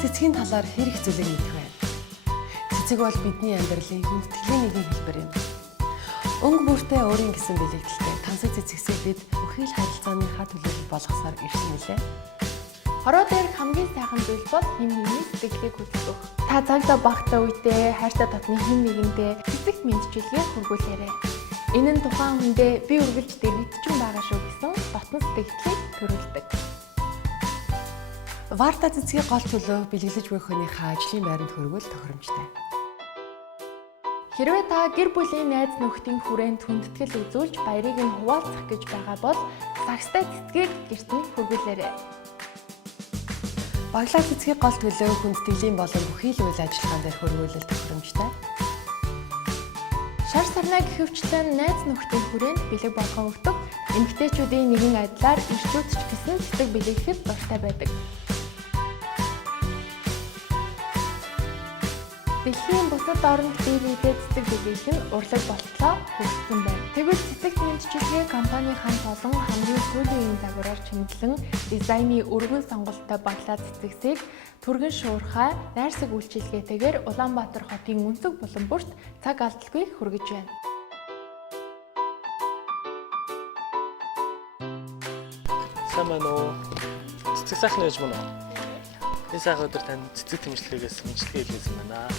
цэцгийн талаар хэрэг зүйлийг мэдэх байна. Цэцэг бол бидний амьдралын хүндэтгэлийн нэгэн хэлбэр юм. Өнгө бүртээ өөрийн гэсэн бэлэгдэлтэй тансаг цэцэгсээ бид бүхий л харилцааныхаа төлөөлөл болгосоор ирсэн мөлий. Хороо дээрх хамгийн сайхан зүйл бол хэн нэгний сэтгэлийг хүлээх. Та цагдаа багтаа үедээ хайртай дотны хэн нэгэндээ цэцэгт мэдчилгээ хүргүүлээрэй. Энэ нь тухайн хүндээ би үргэлж дэрэгдчихэн байгаа шүү гэсэн дотн сэтгэлийг төрүүлдэг. Варта цэцгийн гол төлөв бэлгэлж буй хүнийхээ ажлын байранд хөрвөл тохиромжтой. Хэрвээ та гэр бүлийн найз нөхдийн хүрээнд хүндэтгэл үзүүлж баярыг нь хуваалцах гэж байгаа бол сагстай цэцгийг гэрт нь хүргүүлээрэй. Баглаа цэцгийн гол төлөв хүндэтгэлийн болон бүхий л үйл ажиллагаан дээр хөрвүүлэл тохиромжтой. Шар сарнаа гэхэвчлэн найз нөхдийн хүрээнд бэлэг болгон өгдөг эмэгтэйчүүдийн нэгэн адилаар ирчүүдч гэсэн цэцэг бэлгэхэд дуртай байдаг. Дэлхийн бусад оронд бие биедээ цэцэг бэлгэх нь урлаг болтлоо хөгжсөн байна. Тэгвэл цэцэг мэдчилгээ компанийн болон хамгийн сүүлийн үеийн загвараар чимэглэн дизайны өргөн сонголттой баглаа цэцэгсийг түргэн шуурхай найрсаг үйлчилгээтэйгээр Улаанбаатар хотын Өнцөг булан бүрт цаг алдалгүй хүргэж байна. Сайн байна уу? Цэцэг сайхан яаж байна уу? Энэ сайхан өдөр тань цэцэг тэмцэлгээс мэдлэгээ хэлсэн байна.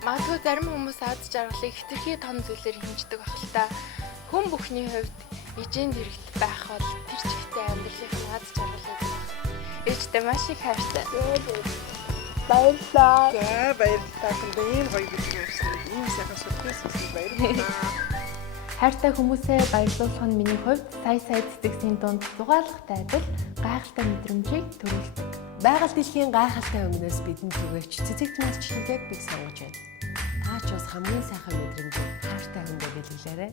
Магадгүй зарим хүмүүс аз жаргалыг хэтэрхий том зүйлээр хэмждэг байх л та. Хүн бүхний хувьд ижийн дэрэгт байх бол тэр чигтээ амьдралын аз жаргал байдаг. Ээжтэй маш их хайртай. Баярлалаа. За баярлалаа. Ийм гоё бүлэг явсан. Ийм сайхан сүрприз хийсэн баярлалаа. Хайртай хүмүүсээ баярлуулах нь миний хувьд сая цэцэгсийн дунд зугаалгатай адил гайхалтай мэдрэмжийг төрүүлдэг. Байгаль дэлхийн гайхалтай өнгнөөс бидэнд түгээрч цэцэг мэдчилгээг бий сонгож байна. Та ч бас хамгийн сайхан мэдрэмжийг хайртай хүндээ бэлгэлээрэй.